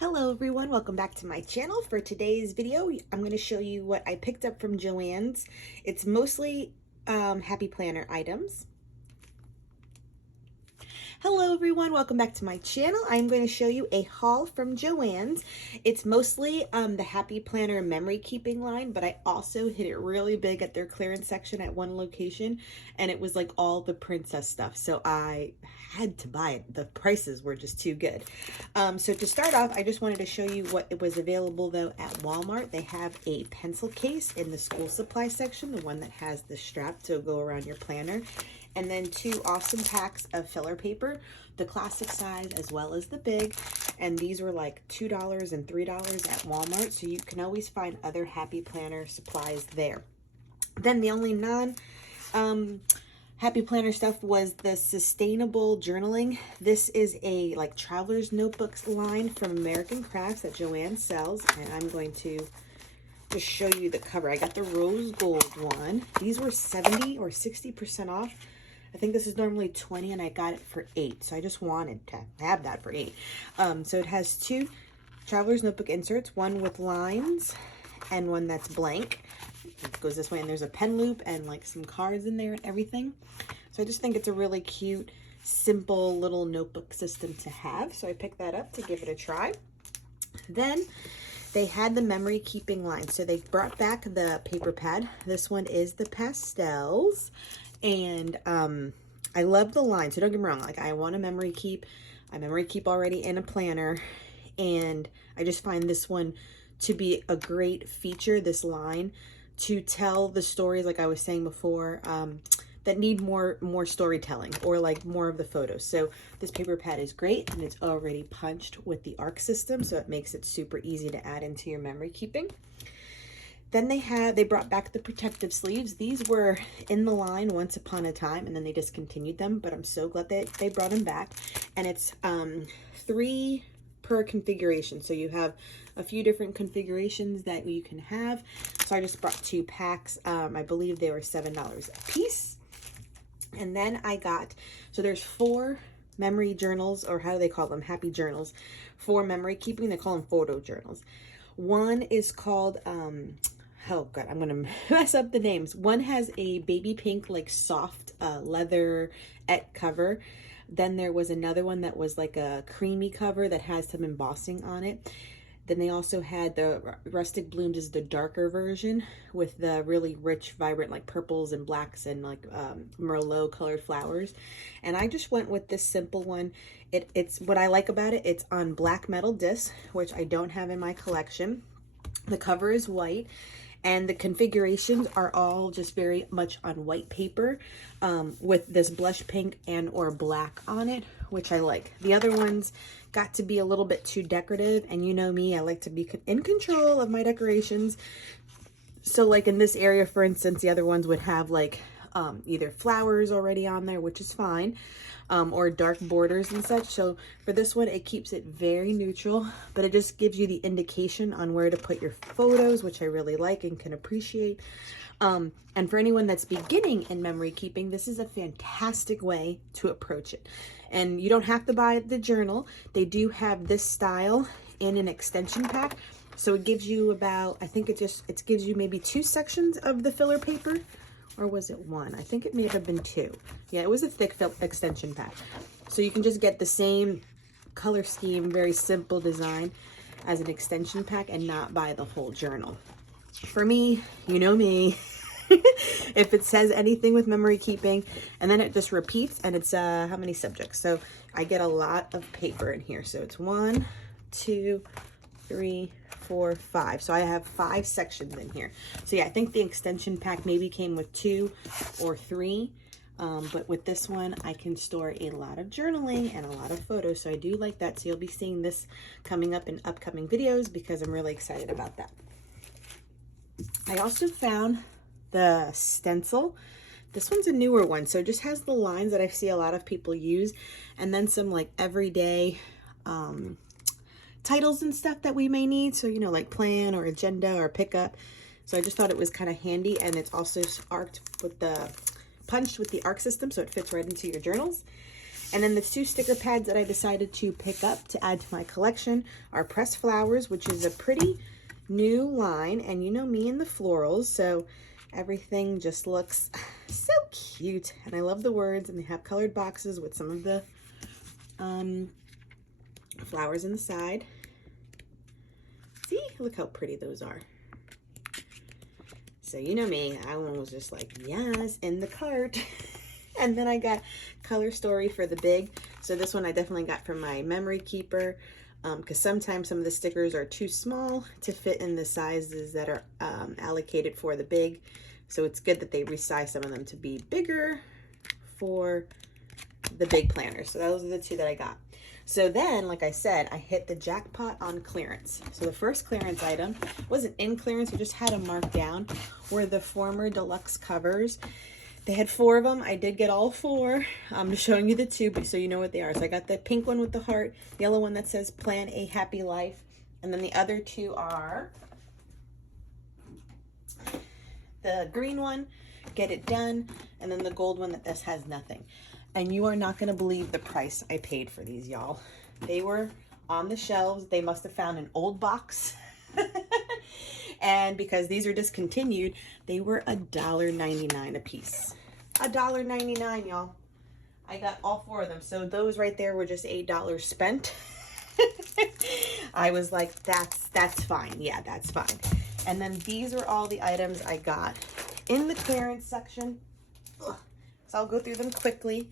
Hello everyone, welcome back to my channel. For today's video, I'm going to show you what I picked up from Joann's. It's mostly happy planner items. Hello everyone, welcome back to my channel. I'm going to show you a haul from Joann's. It's mostly the Happy Planner memory keeping line, but I also hit it really big at their clearance section at one location, and it was like all the princess stuff, so I had to buy it. The prices were just too good. So to start off, I just wanted to show you what it was available though at Walmart. They have a pencil case in the school supply section, the one that has the strap to go around your planner. And then two awesome packs of filler paper, the classic size as well as the big. And these were like $2 and $3 at Walmart, so you can always find other Happy Planner supplies there. Then the only Happy Planner stuff was the sustainable journaling. This is a like traveler's notebooks line from American Crafts that Joann sells, and I'm going to just show you the cover. I got the rose gold one. These were 70 or 60% off. I think this is normally 20 and I got it for 8. So I just wanted to have that for 8. So it has two traveler's notebook inserts, one with lines and one that's blank. It goes this way, and there's a pen loop and like some cards in there and everything. So I just think it's a really cute, simple little notebook system to have. So I picked that up to give it a try. Then they had the memory keeping line. So they brought back the paper pad. This one is the pastels. And I love the line. So don't get me wrong. Like, I want a memory keep. I memory keep already in a planner. And I just find this one to be a great feature, this line, to tell the stories, like I was saying before, that need more storytelling, or like more of the photos. So this paper pad is great, and it's already punched with the ARC system, so it makes it super easy to add into your memory keeping. Then they brought back the protective sleeves. These were in the line once upon a time, and then they discontinued them, but I'm so glad that they brought them back. And it's 3 per configuration, so you have a few different configurations that you can have. So I just brought 2 packs. I believe they were $7 a piece. And then I got, so there's 4 memory journals, or how do they call them? Happy journals for memory keeping. They call them photo journals. One is called, oh god, I'm gonna mess up the names. One has a baby pink, like soft leatherette cover. Then there was another one that was like a creamy cover that has some embossing on it. Then they also had the Rustic Blooms, is the darker version with the really rich, vibrant, like purples and blacks and like Merlot colored flowers. And I just went with this simple one. It's what I like about it. It's on black metal disc, which I don't have in my collection. The cover is white, and the configurations are all just very much on white paper, with this blush pink and or black on it, which I like. The other ones got to be a little bit too decorative, and you know me, I like to be in control of my decorations. So like in this area, for instance, the other ones would have like either flowers already on there, which is fine, or dark borders and such. So for this one, it keeps it very neutral, but it just gives you the indication on where to put your photos, which I really like and can appreciate. And for anyone that's beginning in memory keeping, this is a fantastic way to approach it. And you don't have to buy the journal. They do have this style in an extension pack. So it gives you about, I think it gives you maybe 2 sections of the filler paper. Or was it 1? I think it may have been 2. Yeah, it was a thick extension pack. So you can just get the same color scheme, very simple design as an extension pack, and not buy the whole journal. For me, you know me, if it says anything with memory keeping, and then it just repeats, and it's how many subjects? So I get a lot of paper in here. So it's 1, 2, 3, 4, 5. So I have 5 sections in here. So yeah, I think the extension pack maybe came with 2 or 3. But with this one, I can store a lot of journaling and a lot of photos. So I do like that. So you'll be seeing this coming up in upcoming videos, because I'm really excited about that. I also found the stencil. This one's a newer one, so it just has the lines that I see a lot of people use, and then some like everyday titles and stuff that we may need. So, you know, like plan or agenda or pickup. So I just thought it was kind of handy, and it's also arced with the punched with the ARC system, so it fits right into your journals. And then the 2 sticker pads that I decided to pick up to add to my collection are Pressed Flowers, which is a pretty new line. And you know me and the florals, so everything just looks so cute. And I love the words, and they have colored boxes with some of the flowers in the side. See, look how pretty those are. So you know me, I was just like, yes, in the cart. And then I got Color Story for the big. So this one I definitely got from my memory keeper, because sometimes some of the stickers are too small to fit in the sizes that are allocated for the big. So it's good that they resize some of them to be bigger for the big planner. So those are the 2 that I got. So then, like I said, I hit the jackpot on clearance. So the first clearance item wasn't in clearance, you just had them marked down, were the former deluxe covers. They had 4 of them. I did get all 4. I'm just showing you the 2, but so you know what they are. So I got the pink one with the heart, the yellow one that says Plan a Happy Life, and then the other 2 are the green one, Get It Done, and then the gold one that this has nothing. And you are not going to believe the price I paid for these, y'all. They were on the shelves. They must have found an old box. And because these are discontinued, they were $1.99 a piece. $1.99, y'all. I got all 4 of them. So those right there were just $8 spent. I was like, that's fine. Yeah, that's fine. And then these are all the items I got in the clearance section. Ugh. So I'll go through them quickly.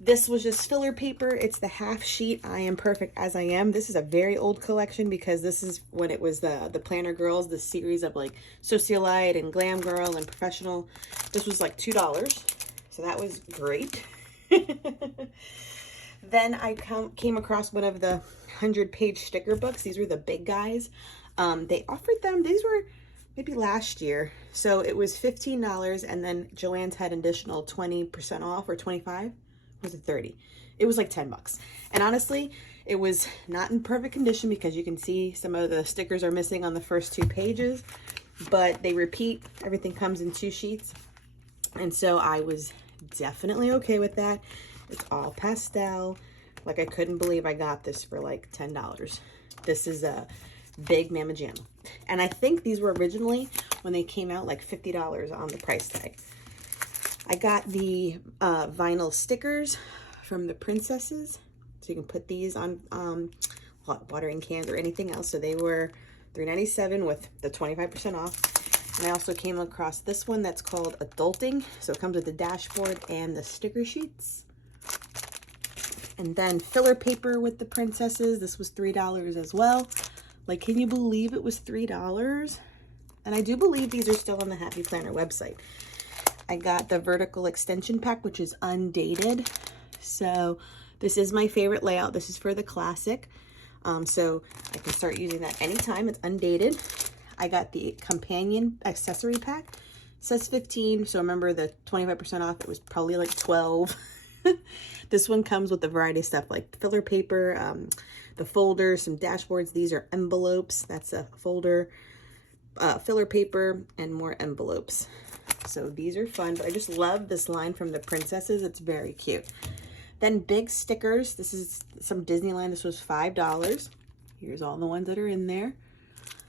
This was just filler paper. It's the half sheet I Am Perfect As I Am. This is a very old collection because this is when it was the Planner Girls, the series of like Socialite and Glam Girl and Professional. This was like $2. So that was great. Then I came across one of the 100-page sticker books. These were the big guys. They offered them, these were maybe last year. So it was $15, and then Joann's had additional 20% off, or 25, or was it 30? It was like 10 bucks. And honestly, it was not in perfect condition because you can see some of the stickers are missing on the first 2 pages, but they repeat. Everything comes in 2 sheets. And so I was definitely okay with that. It's all pastel. Like, I couldn't believe I got this for like $10. This is a big Mama Jamma. And I think these were originally, when they came out, like $50 on the price tag. I got the vinyl stickers from the princesses. So you can put these on watering cans or anything else. So they were $3.97 with the 25% off. And I also came across this one that's called Adulting. So it comes with the dashboard and the sticker sheets. And then filler paper with the princesses. This was $3 as well. Like, can you believe it was $3? And I do believe these are still on the Happy Planner website. I got the vertical extension pack, which is undated. So this is my favorite layout. This is for the classic. So I can start using that anytime. It's undated. I got the companion accessory pack. It says 15, so remember the 25% off, it was probably like 12. This one comes with a variety of stuff like filler paper, the folder, some dashboards. These are envelopes. That's a folder, filler paper, and more envelopes. So these are fun, but I just love this line from the princesses. It's very cute. Then big stickers. This is some Disneyland. This was $5. Here's all the ones that are in there.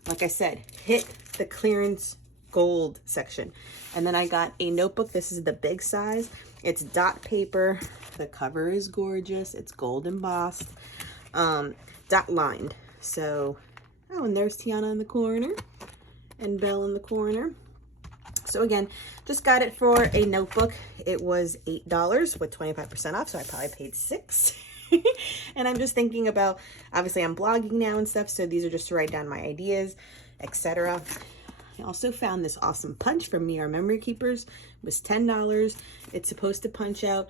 Like I said, hit the clearance gold section. And then I got a notebook. This is the big size. It's dot paper. The cover is gorgeous. It's gold embossed, dot lined. So, oh, and there's Tiana in the corner and Belle in the corner. So again, just got it for a notebook. It was $8 with 25% off, so I probably paid $6. And I'm just thinking about, obviously I'm blogging now and stuff, so these are just to write down my ideas, etc. I also found this awesome punch from Me Our Memory Keepers. It was $10. It's supposed to punch out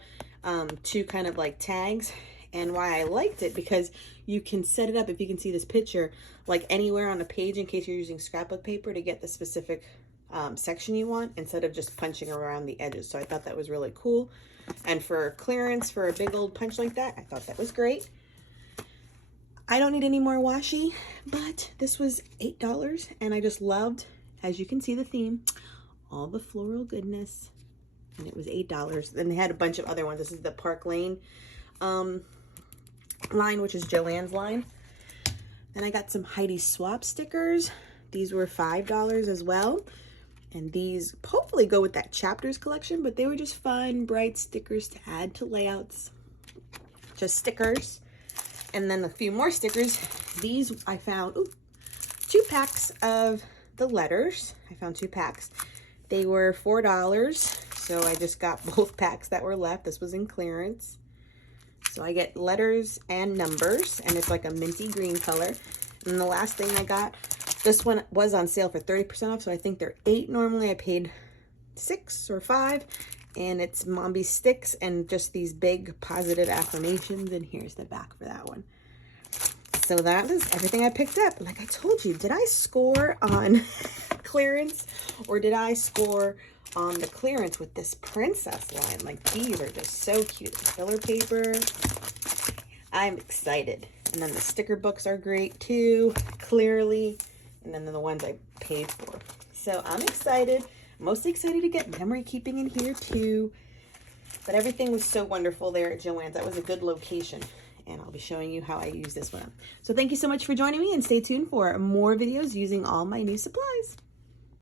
2 kind of like tags. And why I liked it, because you can set it up, if you can see this picture, like anywhere on a page in case you're using scrapbook paper to get the specific section you want, instead of just punching around the edges. So I thought that was really cool. And for clearance, for a big old punch like that, I thought that was great. I don't need any more washi, but this was $8, and I just loved, as you can see the theme, all the floral goodness, and it was $8. Then they had a bunch of other ones. This is the Park Lane line, which is Joann's line. Then I got some Heidi Swap stickers. These were $5 as well. And these hopefully go with that chapters collection, but they were just fun, bright stickers to add to layouts. Just stickers. And then a few more stickers. These I found, 2 packs of the letters. I found 2 packs. They were $4, so I just got both packs that were left. This was in clearance. So I get letters and numbers, and it's like a minty green color. And the last thing I got, this one was on sale for 30% off, so I think they're $8 normally. I paid $6 or $5, and it's Mombi sticks and just these big positive affirmations, and here's the back for that one. So that is everything I picked up. Like I told you, did I score on clearance, or did I score on the clearance with this princess line? Like, these are just so cute. The filler paper. I'm excited. And then the sticker books are great too, clearly. And then the ones I paid for. So I'm excited. I'm mostly excited to get memory keeping in here too. But everything was so wonderful there at Joann's. That was a good location. And I'll be showing you how I use this one. So thank you so much for joining me, and stay tuned for more videos using all my new supplies.